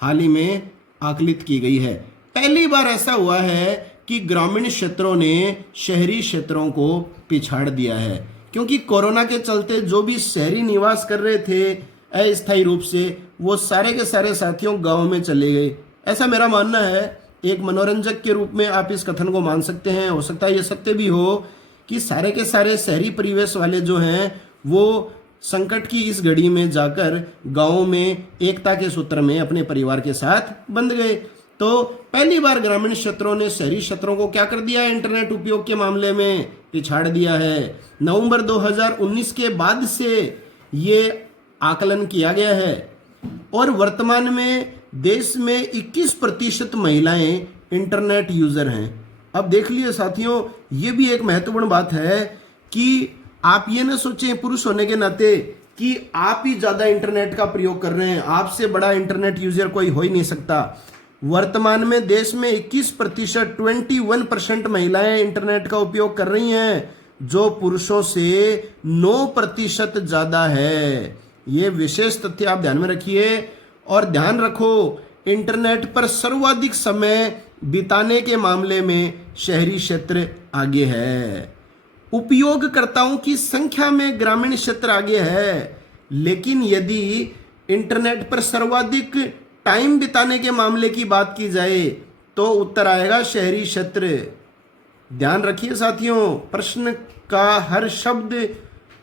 हाल ही में आकलित की गई है। पहली बार ऐसा हुआ है कि ग्रामीण क्षेत्रों ने शहरी क्षेत्रों को पिछाड़ दिया है, क्योंकि कोरोना के चलते जो भी शहरी निवास कर रहे थे अस्थायी रूप से वो सारे के सारे साथियों गांव में चले गए। ऐसा मेरा मानना है, एक मनोरंजक के रूप में आप इस कथन को मान सकते हैं, हो सकता है ये सत्य भी हो कि सारे के सारे शहरी परिवेश वाले जो हैं वो संकट की इस घड़ी में जाकर गांव में एकता के सूत्र में अपने परिवार के साथ बंध गए। तो पहली बार ग्रामीण क्षेत्रों ने शहरी क्षेत्रों को क्या कर दिया है? इंटरनेट उपयोग के मामले में पिछाड़ दिया है। नवंबर 2019 के बाद से ये आकलन किया गया है और वर्तमान में देश में 21% महिलाएं इंटरनेट यूजर हैं। अब देख लिए साथियों, ये भी एक महत्वपूर्ण बात है कि आप ये ना सोचें पुरुष होने के नाते कि आप ही ज्यादा इंटरनेट का प्रयोग कर रहे हैं, आपसे बड़ा इंटरनेट यूजर कोई हो ही नहीं सकता। वर्तमान में देश में 21% 21% महिलाएं इंटरनेट का उपयोग कर रही हैं। जो पुरुषों से 9% ज्यादा है। ये विशेष तथ्य आप ध्यान में रखिए और ध्यान रखो, इंटरनेट पर सर्वाधिक समय बिताने के मामले में शहरी क्षेत्र आगे है। उपयोगकर्ताओं की संख्या में ग्रामीण क्षेत्र आगे है, लेकिन यदि इंटरनेट पर सर्वाधिक टाइम बिताने के मामले की बात की जाए तो उत्तर आएगा शहरी क्षेत्र। ध्यान रखिए साथियों, प्रश्न का हर शब्द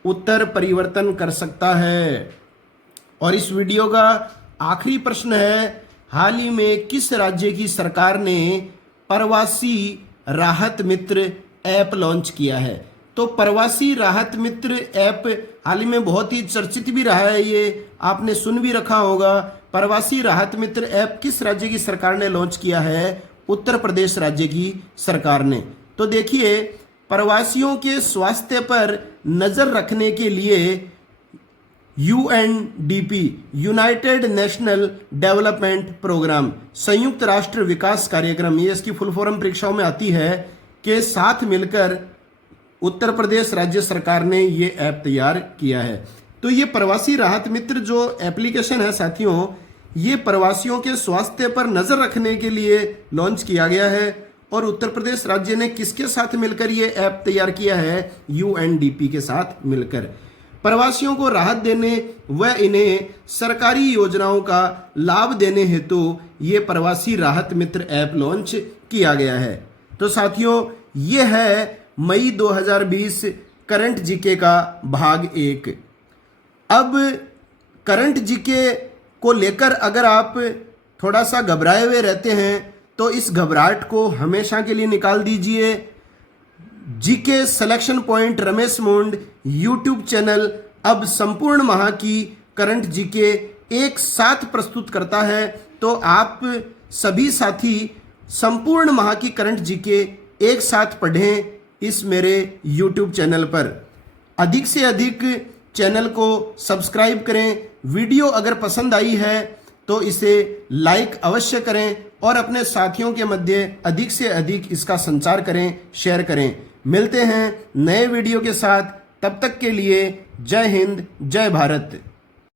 उत्तर परिवर्तन कर सकता है। और इस वीडियो का आखिरी प्रश्न है, हाल ही में किस राज्य की सरकार ने प्रवासी राहत मित्र ऐप लॉन्च किया है? तो प्रवासी राहत मित्र ऐप हाल ही में बहुत ही चर्चित भी रहा है, ये आपने सुन भी रखा होगा। प्रवासी राहत मित्र ऐप किस राज्य की सरकार ने लॉन्च किया है? उत्तर प्रदेश राज्य की सरकार ने। तो देखिए, प्रवासियों के स्वास्थ्य पर नजर रखने के लिए UNDP United National Development Programme, संयुक्त राष्ट्र विकास कार्यक्रम, ये इसकी फुल फॉर्म परीक्षाओं में आती है, के साथ मिलकर उत्तर प्रदेश राज्य सरकार ने ये ऐप तैयार किया है। तो ये प्रवासी राहत मित्र जो एप्लीकेशन है साथियों, ये प्रवासियों के स्वास्थ्य पर नजर रखने के लिए लॉन्च किया गया है। और उत्तर प्रदेश राज्य ने किसके साथ मिलकर ये ऐप तैयार किया है? UNDP के साथ मिलकर। प्रवासियों को राहत देने व इन्हें सरकारी योजनाओं का लाभ देने हेतु ये प्रवासी राहत मित्र ऐप लॉन्च किया गया है। तो साथियों, ये है मई 2020 करंट जीके का भाग 1। अब करंट जीके को लेकर अगर आप थोड़ा सा घबराए हुए रहते हैं तो इस घबराहट को हमेशा के लिए निकाल दीजिए। जीके सिलेक्शन पॉइंट रमेश मुंड यूट्यूब चैनल अब संपूर्ण माह की करंट जीके एक साथ प्रस्तुत करता है। तो आप सभी साथी संपूर्ण माह की करंट जीके एक साथ पढ़ें इस मेरे यूट्यूब चैनल पर। अधिक से अधिक चैनल को सब्सक्राइब करें। वीडियो अगर पसंद आई है तो इसे लाइक अवश्य करें और अपने साथियों के मध्य अधिक से अधिक इसका संचार करें, शेयर करें। मिलते हैं नए वीडियो के साथ, तब तक के लिए जय हिंद, जय भारत।